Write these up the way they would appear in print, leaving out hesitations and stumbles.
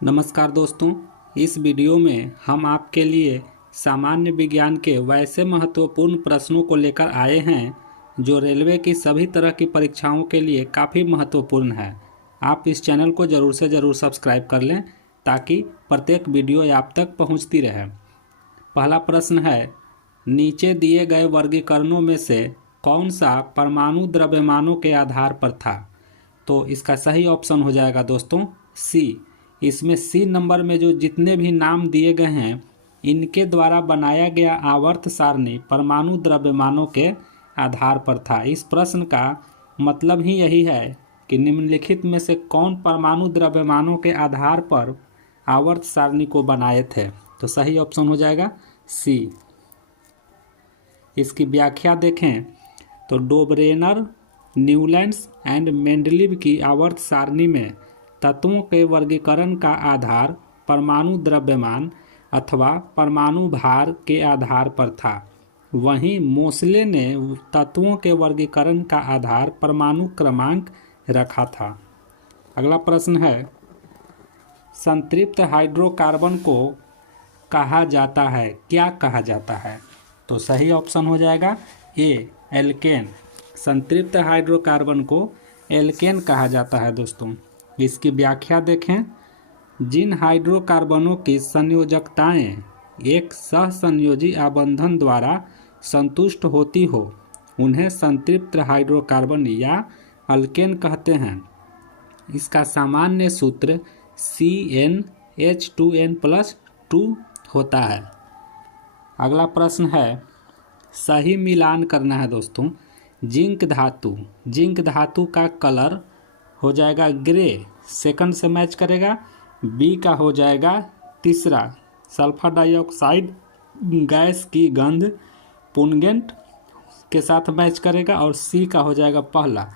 नमस्कार दोस्तों, इस वीडियो में हम आपके लिए सामान्य विज्ञान के वैसे महत्वपूर्ण प्रश्नों को लेकर आए हैं जो रेलवे की सभी तरह की परीक्षाओं के लिए काफ़ी महत्वपूर्ण है। आप इस चैनल को ज़रूर से ज़रूर सब्सक्राइब कर लें ताकि प्रत्येक वीडियो आप तक पहुंचती रहे। पहला प्रश्न है, नीचे दिए गए वर्गीकरणों में से कौन सा परमाणु द्रव्यमानों के आधार पर था? तो इसका सही ऑप्शन हो जाएगा दोस्तों सी। इसमें सी नंबर में जो जितने भी नाम दिए गए हैं इनके द्वारा बनाया गया आवर्त सारणी परमाणु द्रव्यमानों के आधार पर था। इस प्रश्न का मतलब ही यही है कि निम्नलिखित में से कौन परमाणु द्रव्यमानों के आधार पर आवर्त सारणी को बनाए थे? तो सही ऑप्शन हो जाएगा सी। इसकी व्याख्या देखें तो डोबरेनर, न्यूलैंड्स एंड मेंडलीव की आवर्त सारणी में तत्वों के वर्गीकरण का आधार परमाणु द्रव्यमान अथवा परमाणु भार के आधार पर था। वहीं मोसले ने तत्वों के वर्गीकरण का आधार परमाणु क्रमांक रखा था। अगला प्रश्न है, संतृप्त हाइड्रोकार्बन को कहा जाता है, क्या कहा जाता है? तो सही ऑप्शन हो जाएगा ए, एल्केन। संतृप्त हाइड्रोकार्बन को एल्केन कहा जाता है दोस्तों। इसकी व्याख्या देखें, जिन हाइड्रोकार्बनों की संयोजकताएं एक सहसंयोजी आबंधन द्वारा संतुष्ट होती हो उन्हें संतृप्त हाइड्रोकार्बन या अल्केन कहते हैं। इसका सामान्य सूत्र CnH2n+2 होता है। अगला प्रश्न है, सही मिलान करना है दोस्तों। जिंक धातु का कलर हो जाएगा ग्रे, सेकंड से मैच करेगा। बी का हो जाएगा तीसरा, सल्फर डाइऑक्साइड गैस की गंध पुंगेंट के साथ मैच करेगा। और सी का हो जाएगा पहला।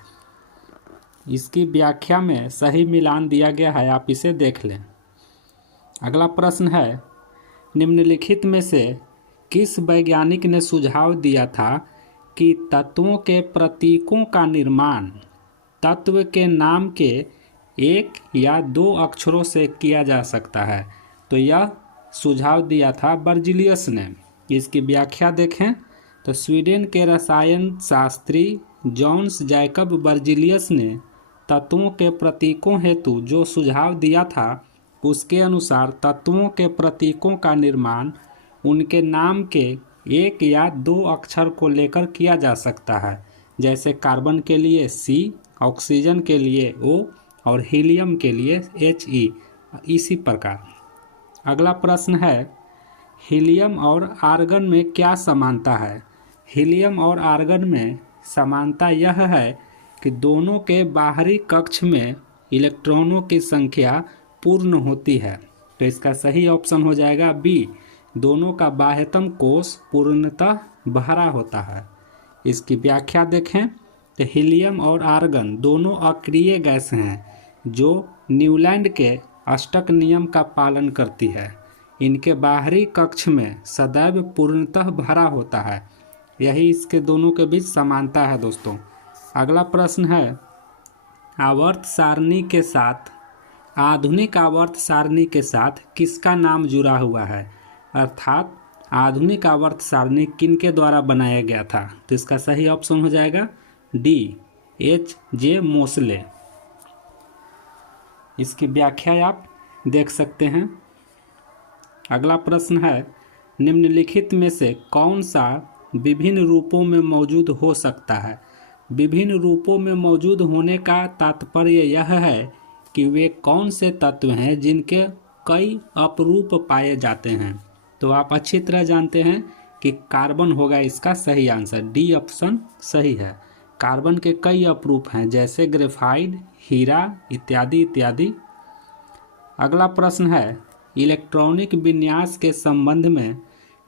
इसकी व्याख्या में सही मिलान दिया गया है, आप इसे देख लें। अगला प्रश्न है, निम्नलिखित में से किस वैज्ञानिक ने सुझाव दिया था कि तत्वों के प्रतीकों का निर्माण तत्व के नाम के एक या दो अक्षरों से किया जा सकता है? तो यह सुझाव दिया था बर्जीलियस ने। इसकी व्याख्या देखें तो स्वीडन के रसायन शास्त्री जॉन्स जैकब बर्जीलियस ने तत्वों के प्रतीकों हेतु जो सुझाव दिया था उसके अनुसार तत्वों के प्रतीकों का निर्माण उनके नाम के एक या दो अक्षर को लेकर किया जा सकता है, जैसे कार्बन के लिए सी, ऑक्सीजन के लिए O और हीलियम के लिए He। इसी प्रकार अगला प्रश्न है, हीलियम और आर्गन में क्या समानता है? हीलियम और आर्गन में समानता यह है कि दोनों के बाहरी कक्ष में इलेक्ट्रॉनों की संख्या पूर्ण होती है। तो इसका सही ऑप्शन हो जाएगा बी, दोनों का बाह्यतम कोश पूर्णतः भरा होता है। इसकी व्याख्या देखें तो हीलियम और आर्गन दोनों अक्रिय गैस हैं जो न्यूलैंड के अष्टक नियम का पालन करती है। इनके बाहरी कक्ष में सदैव पूर्णतः भरा होता है। यही इसके दोनों के बीच समानता है दोस्तों। अगला प्रश्न है, आवर्त सारणी के साथ आधुनिक आवर्त सारणी के साथ किसका नाम जुड़ा हुआ है? अर्थात आधुनिक आवर्त सारणी किनके द्वारा बनाया गया था? तो इसका सही ऑप्शन हो जाएगा डी, H.J. मोसले। इसकी व्याख्या आप देख सकते हैं। अगला प्रश्न है, निम्नलिखित में से कौन सा विभिन्न रूपों में मौजूद हो सकता है? विभिन्न रूपों में मौजूद होने का तात्पर्य यह है कि वे कौन से तत्व हैं जिनके कई अपरूप पाए जाते हैं। तो आप अच्छी तरह जानते हैं कि कार्बन होगा इसका सही आंसर, डी ऑप्शन सही है। कार्बन के कई अपरूप हैं जैसे ग्रेफाइट, हीरा इत्यादि इत्यादि। अगला प्रश्न है, इलेक्ट्रॉनिक विन्यास के संबंध में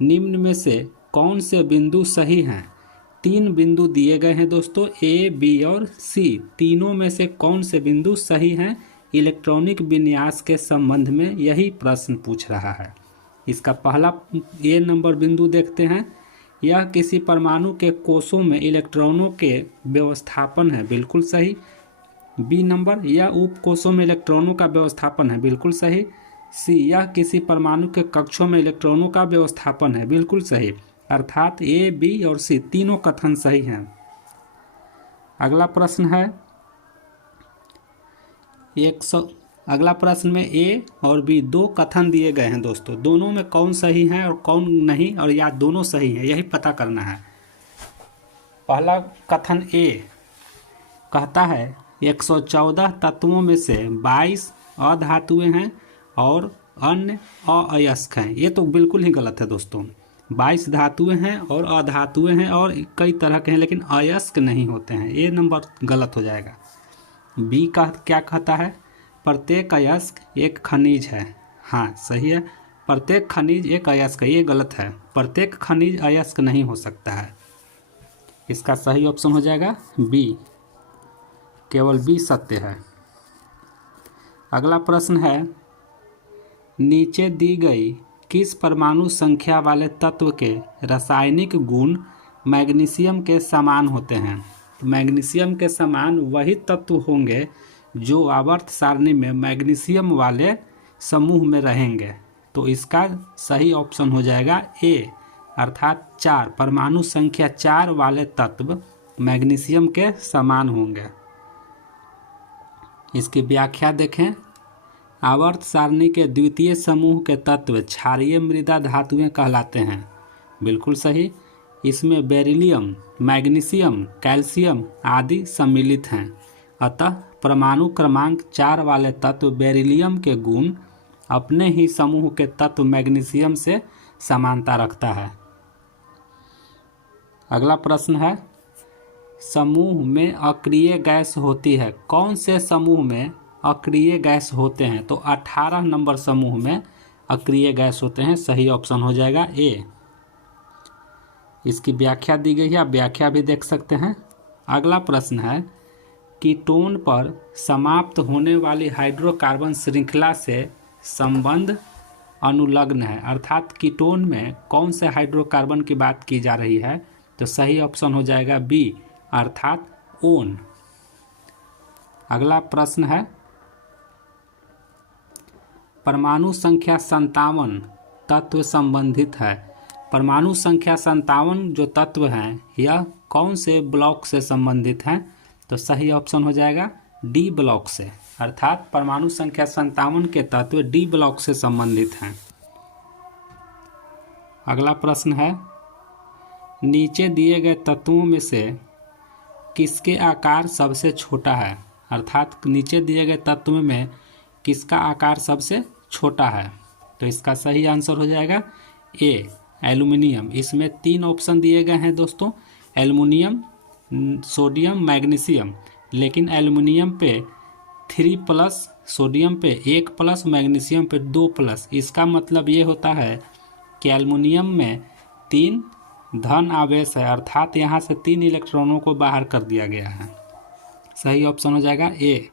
निम्न में से कौन से बिंदु सही हैं? 3 बिंदु दिए गए हैं दोस्तों, ए, बी और सी। तीनों में से कौन से बिंदु सही हैं इलेक्ट्रॉनिक विन्यास के संबंध में? यही प्रश्न पूछ रहा है। इसका पहला ए नंबर बिंदु देखते हैं, यह किसी परमाणु के कोषों में इलेक्ट्रॉनों के व्यवस्थापन है, बिल्कुल सही। बी नंबर, यह उपकोषों में इलेक्ट्रॉनों का व्यवस्थापन है, बिल्कुल सही। सी, यह किसी परमाणु के कक्षों में इलेक्ट्रॉनों का व्यवस्थापन है। बिल्कुल सही। अर्थात ए, बी और सी तीनों कथन सही हैं। अगला प्रश्न है अगला प्रश्न में ए और बी दो कथन दिए गए हैं दोस्तों, दोनों में कौन सही है और कौन नहीं, और या दोनों सही हैं, यही पता करना है। पहला कथन ए कहता है 114 तत्वों में से 22 अधातुएं हैं और अन्य अयस्क हैं। ये तो बिल्कुल ही गलत है दोस्तों। 22 धातुएं हैं और अधातुएं हैं और कई तरह के हैं, लेकिन अयस्क नहीं होते हैं। ये नंबर गलत हो जाएगा। बी का क्या कहता है? प्रत्येक अयस्क एक खनिज है। हाँ सही है, प्रत्येक खनिज एक अयस्क है। ये गलत है, प्रत्येक खनिज अयस्क नहीं हो सकता है। इसका सही ऑप्शन हो जाएगा बी, केवल बी सत्य है। अगला प्रश्न है नीचे दी गई किस परमाणु संख्या वाले तत्व के रासायनिक गुण मैग्नीशियम के समान होते हैं? मैग्नीशियम के समान वही तत्व होंगे जो आवर्त सारणी में मैग्नीशियम वाले समूह में रहेंगे। तो इसका सही ऑप्शन हो जाएगा ए, अर्थात 4, परमाणु संख्या 4 वाले तत्व मैग्नीशियम के समान होंगे। इसकी व्याख्या देखें। आवर्त सारणी के द्वितीय समूह के तत्व क्षारीय मृदा धातुएं कहलाते हैं। बिल्कुल सही। इसमें बेरिलियम, मैग्नीशियम, कैल्शियम आदि सम्मिलित हैं। अतः परमाणु क्रमांक 4 वाले तत्व बेरिलियम के गुण अपने ही समूह के तत्व मैग्नीशियम से समानता रखता है। अगला प्रश्न है समूह में अक्रिय गैस होती है। कौन से समूह में अक्रिय गैस होते हैं? तो 18 नंबर समूह में अक्रिय गैस होते हैं। सही ऑप्शन हो जाएगा ए। इसकी व्याख्या दी गई है, आप व्याख्या भी देख सकते हैं। अगला प्रश्न है कीटोन पर समाप्त होने वाली हाइड्रोकार्बन श्रृंखला से संबंध अनुलग्न है। अर्थात कीटोन में कौन से हाइड्रोकार्बन की बात की जा रही है? तो सही ऑप्शन हो जाएगा बी, अर्थात ओन। अगला प्रश्न है परमाणु संख्या 57 तत्व संबंधित है। परमाणु संख्या 57 जो तत्व हैं यह कौन से ब्लॉक से संबंधित हैं? तो सही ऑप्शन हो जाएगा डी ब्लॉक से, अर्थात परमाणु संख्या 57 के तत्व डी ब्लॉक से संबंधित हैं। अगला प्रश्न है नीचे दिए गए तत्वों में से किसके आकार सबसे छोटा है? अर्थात नीचे दिए गए तत्वों में किसका आकार सबसे छोटा है? तो इसका सही आंसर हो जाएगा ए, एल्युमिनियम। इसमें 3 ऑप्शन दिए गए हैं दोस्तों, एल्युमिनियम, सोडियम, मैग्नीशियम। लेकिन एल्युमिनियम पे 3+, सोडियम पे 1+, मैग्नीशियम पे 2+। इसका मतलब ये होता है कि एल्युमिनियम में 3 धन आवेश है, अर्थात यहाँ से 3 इलेक्ट्रॉनों को बाहर कर दिया गया है। सही ऑप्शन हो जाएगा ए।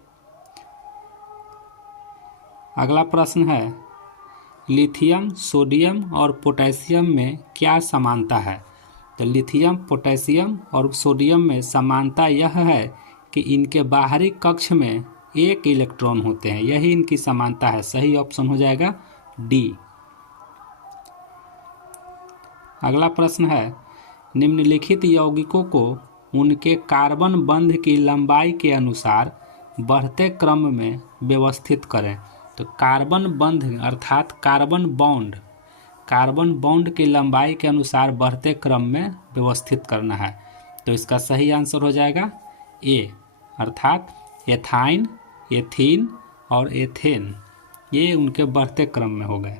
अगला प्रश्न है लिथियम, सोडियम और पोटेशियम में क्या समानता है? तो लिथियम, पोटेशियम और सोडियम में समानता यह है कि इनके बाहरी कक्ष में 1 इलेक्ट्रॉन होते हैं, यही इनकी समानता है। सही ऑप्शन हो जाएगा डी। अगला प्रश्न है निम्नलिखित यौगिकों को उनके कार्बन बंध की लंबाई के अनुसार बढ़ते क्रम में व्यवस्थित करें। तो कार्बन बंध अर्थात कार्बन बॉन्ड की लंबाई के अनुसार बढ़ते क्रम में व्यवस्थित करना है। तो इसका सही आंसर हो जाएगा ए, अर्थात एथाइन, एथीन और एथेन, ये उनके बढ़ते क्रम में हो गए।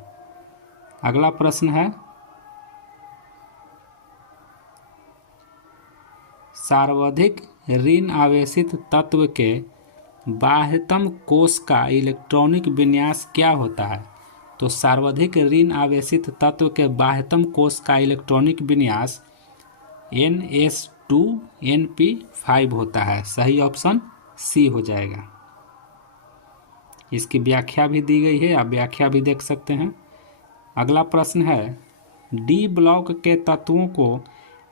अगला प्रश्न है सर्वाधिक ऋण आवेशित तत्व के बाह्यतम कोश का इलेक्ट्रॉनिक विन्यास क्या होता है? तो सर्वाधिक ऋण आवेशित तत्व के बाह्यतम कोश का इलेक्ट्रॉनिक विन्यास NS2Np5 होता है। सही ऑप्शन सी हो जाएगा। इसकी व्याख्या भी दी गई है, आप व्याख्या भी देख सकते हैं। अगला प्रश्न है डी ब्लॉक के तत्वों को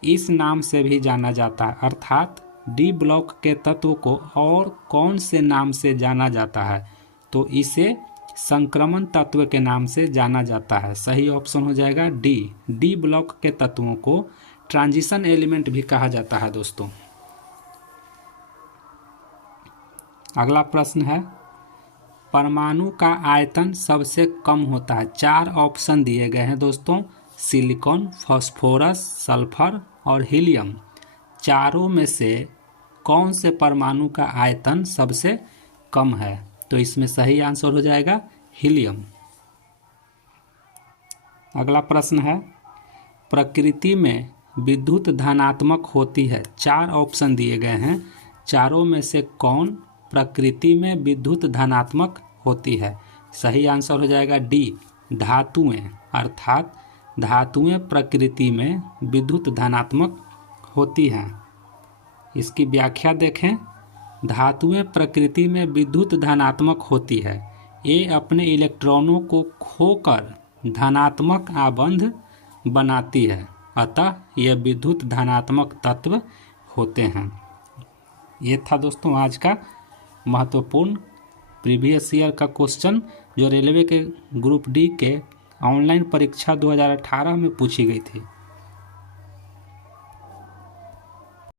इस नाम से भी जाना जाता है। अर्थात डी ब्लॉक के तत्व को और कौन से नाम से जाना जाता है? तो इसे संक्रमण तत्व के नाम से जाना जाता है? सही ऑप्शन हो जाएगा डी। डी ब्लॉक के तत्वों को ट्रांजिशन एलिमेंट भी कहा जाता है दोस्तों। अगला प्रश्न है, परमाणु का आयतन सबसे कम होता है? 4 ऑप्शन दिए गए हैं दोस्तों, सिलिकॉन, फास्फोरस, सल्फर और हीलियम। चारों में से कौन से परमाणु का आयतन सबसे कम है? तो इसमें सही आंसर हो जाएगा हीलियम। अगला प्रश्न है, प्रकृति में विद्युत धनात्मक होती है? 4 ऑप्शन दिए गए हैं, चारों में से कौन प्रकृति में विद्युत धनात्मक होती है? सही आंसर हो जाएगा डी, धातुएं। अर्थात धातुएं प्रकृति में विद्युत धनात्मक होती हैं। इसकी व्याख्या देखें, धातुएं प्रकृति में विद्युत धनात्मक होती है। ये अपने इलेक्ट्रॉनों को खोकर धनात्मक आबंध बनाती है, अतः यह विद्युत धनात्मक तत्व होते हैं। ये था दोस्तों आज का महत्वपूर्ण प्रीवियस ईयर का क्वेश्चन जो रेलवे के ग्रुप डी के ऑनलाइन परीक्षा 2018 में पूछी गई थी।